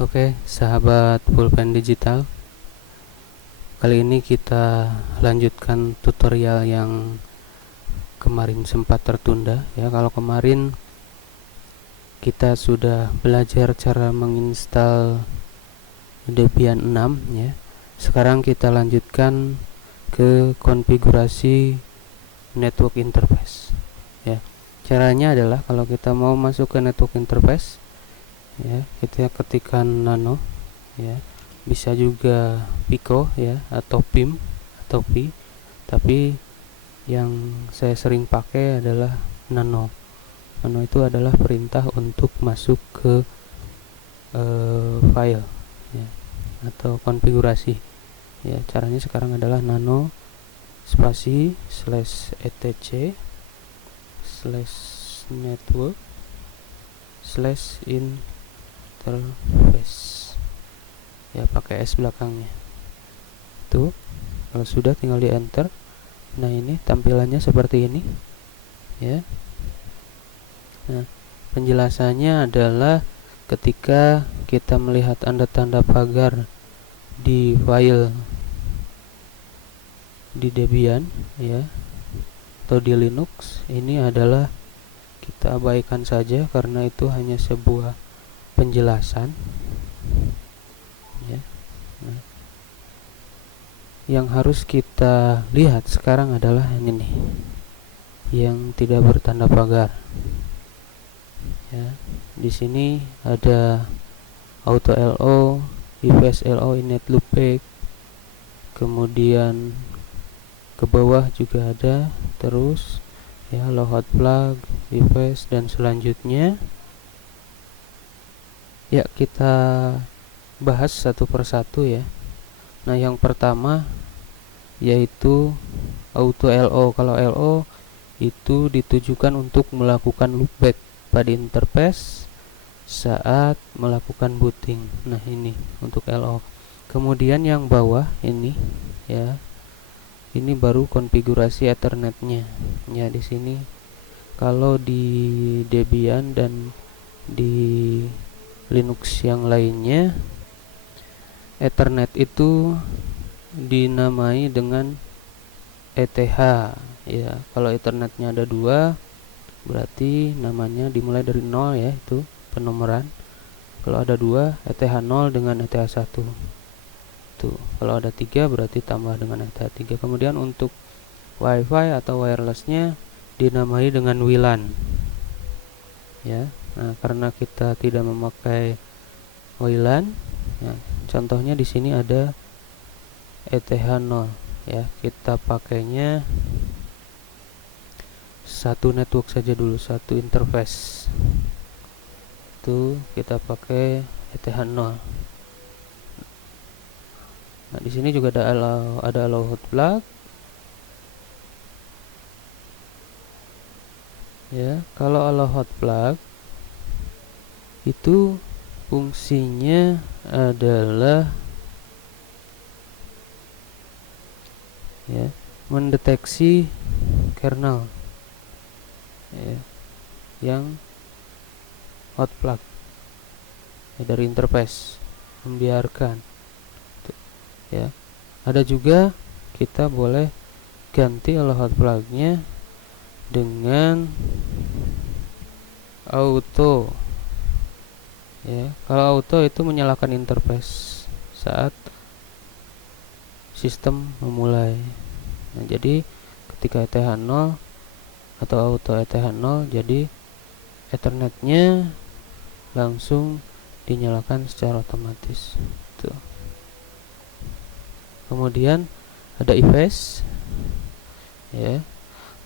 Oke, sahabat pulpen digital. Kali ini kita lanjutkan tutorial yang kemarin sempat tertunda ya. Kalau kemarin kita sudah belajar cara menginstal Debian 6 ya. Sekarang kita lanjutkan ke konfigurasi network interface ya. Caranya adalah kalau kita mau masuk ke network interface ya, kita ketikkan nano ya, bisa juga pico ya, atau pim atau pi, tapi yang saya sering pakai adalah nano. Nano itu adalah perintah untuk masuk ke file ya, atau konfigurasi ya. Caranya sekarang adalah nano spasi /etc /network /interface ya, pakai S belakangnya. Tuh, kalau sudah tinggal di enter. Nah, ini tampilannya seperti ini ya. Nah, penjelasannya adalah ketika kita melihat tanda-tanda pagar di file di Debian ya, atau di Linux, ini adalah kita abaikan saja karena itu hanya sebuah penjelasan ya. Nah, yang harus kita lihat sekarang adalah yang ini, yang tidak bertanda pagar ya. Di sini ada auto LO, ifs LO, init loopback, kemudian ke bawah juga ada terus ya, lohout flag, ifs, dan selanjutnya ya. Kita bahas satu persatu ya. Nah, yang pertama yaitu auto LO. Kalau LO itu ditujukan untuk melakukan loopback pada interface saat melakukan booting. Nah, ini untuk LO. Kemudian yang bawah ini ya, ini baru konfigurasi Ethernetnya ya. Di sini kalau di Debian dan di Linux yang lainnya, Ethernet itu dinamai dengan ETH ya. Kalau Ethernetnya ada dua, berarti namanya dimulai dari 0 ya, itu penomoran. Kalau ada dua, ETH 0 dengan ETH 1 tuh. Kalau ada 3 berarti tambah dengan ETH 3. Kemudian untuk WiFi atau wirelessnya dinamai dengan WLAN ya. Nah, karena kita tidak memakai WLAN ya, contohnya di sini ada ETH 0 ya, kita pakainya satu network saja dulu, satu interface. Itu kita pakai ETH 0. Nah, di sini juga ada lohout flag ya. Kalau lohout flag itu fungsinya adalah ya, mendeteksi kernel ya, yang hot flag ya, dari interface, membiarkan tuh, ya. Ada juga kita boleh ganti hot flagnya dengan auto ya. Kalau auto itu menyalakan interface saat sistem memulai. Nah, jadi ketika ETH 0 atau auto ETH 0, jadi Ethernetnya langsung dinyalakan secara otomatis tuh. Kemudian ada ifs ya.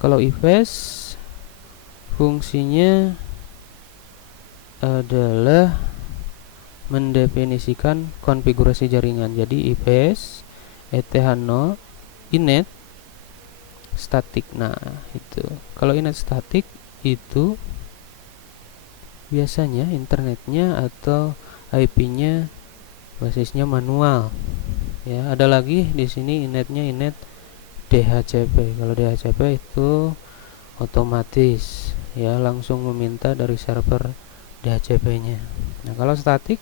Kalau ifs fungsinya adalah mendefinisikan konfigurasi jaringan. Jadi ifs ETH0 init static. Nah, itu kalau init static itu biasanya internetnya atau IP-nya basisnya manual ya. Ada lagi di sini initnya init DHCP. Kalau DHCP itu otomatis ya, langsung meminta dari server DHCP-nya. Nah, kalau statik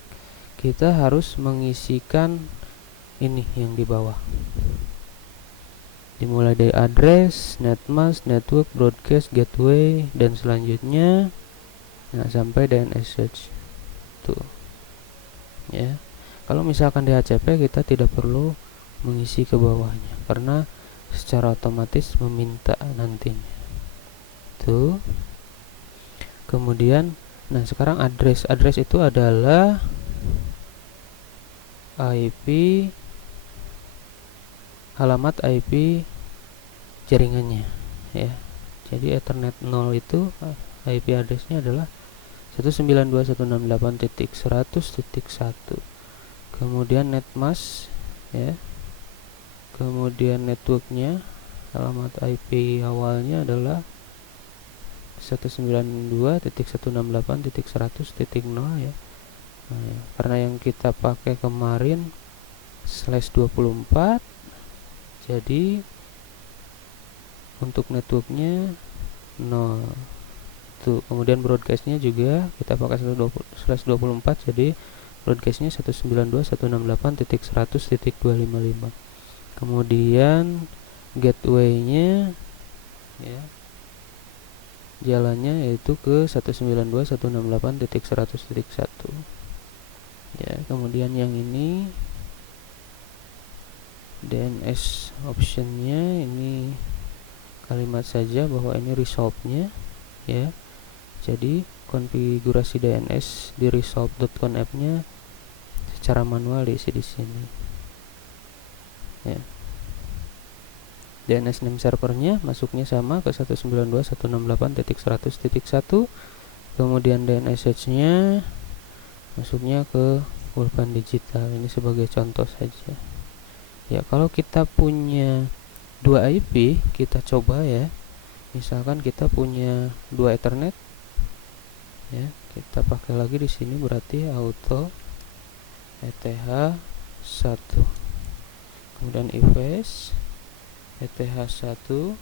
kita harus mengisikan ini yang di bawah, dimulai dari address, netmask, network, broadcast, gateway, dan selanjutnya sampai DNS search tuh ya. Kalau misalkan DHCP kita tidak perlu mengisi ke bawahnya karena secara otomatis meminta nantinya tuh. Kemudian sekarang address itu adalah IP, alamat IP jaringannya ya. Jadi Ethernet 0 itu IP addressnya adalah 192.168.100.1. kemudian netmask ya, kemudian networknya, alamat IP awalnya adalah 192.168.100.0 ya. Karena yang kita pakai kemarin /24, jadi untuk networknya 0 tuh. Kemudian broadcastnya juga kita pakai /24, jadi broadcastnya 192.168.100.255. kemudian gateway-nya ya, jalannya yaitu ke 192.168.100.1 ya. Kemudian yang ini DNS optionnya, ini kalimat saja bahwa ini resolve-nya ya. Jadi konfigurasi DNS di resolve.conf-nya secara manual diisi di sini ya. DNS name servernya masuknya sama ke 192.168.100.1. kemudian DNS search-nya masuknya ke Vulkan Digital. Ini sebagai contoh saja ya. Kalau kita punya 2 IP, kita coba ya. Misalkan kita punya 2 Ethernet ya, kita pakai lagi di sini, berarti auto ETH 1, kemudian IPS ETH 1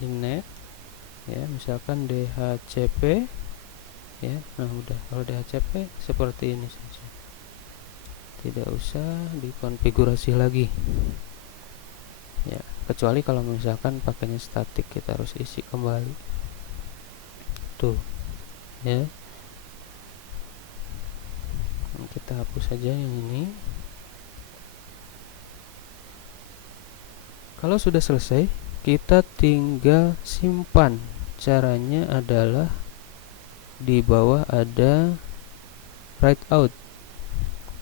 inet ya, misalkan DHCP ya. Udah, kalau DHCP seperti ini saja, tidak usah dikonfigurasi lagi ya, kecuali kalau misalkan pakainya statik, kita harus isi kembali tuh ya. Kita hapus saja yang ini. Kalau sudah selesai, kita tinggal simpan. Caranya adalah di bawah ada write out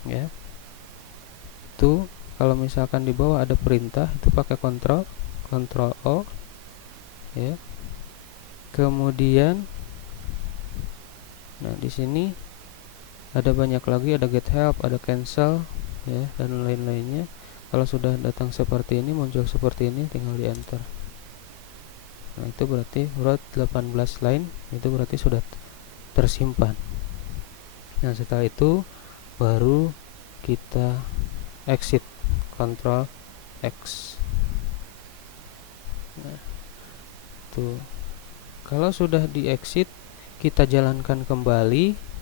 ya. Itu kalau misalkan di bawah ada perintah, itu pakai Ctrl O ya. Kemudian di sini ada banyak lagi, ada get help, ada cancel ya, dan lain-lainnya. Kalau sudah datang seperti ini, muncul seperti ini, tinggal di enter. Itu berarti route 18 line itu berarti sudah tersimpan. Setelah itu baru kita exit, Ctrl X. Tuh. Kalau sudah di exit, kita jalankan kembali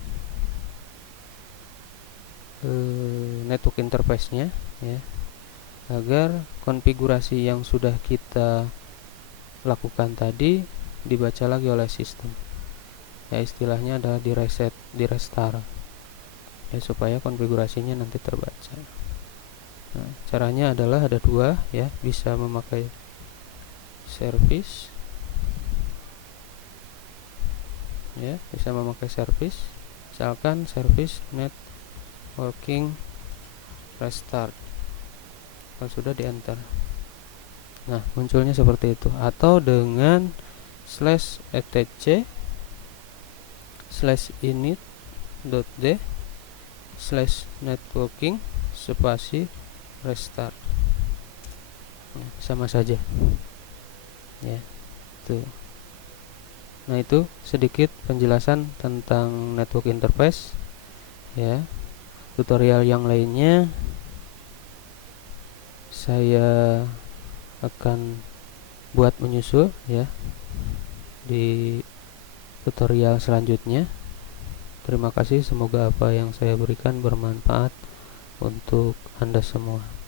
network interface-nya ya, agar konfigurasi yang sudah kita lakukan tadi dibaca lagi oleh sistem ya. Istilahnya adalah di reset, di restart ya, supaya konfigurasinya nanti terbaca. Caranya adalah ada 2 ya, bisa memakai service ya, bisa memakai service, misalkan service networking restart. Kalau sudah di enter, munculnya seperti itu. Atau dengan /etc /init.d /networking spasi restart, sama saja ya. Tuh. Itu sedikit penjelasan tentang network interface ya. Tutorial yang lainnya saya akan buat menyusul ya di tutorial selanjutnya. Terima kasih, semoga apa yang saya berikan bermanfaat untuk Anda semua.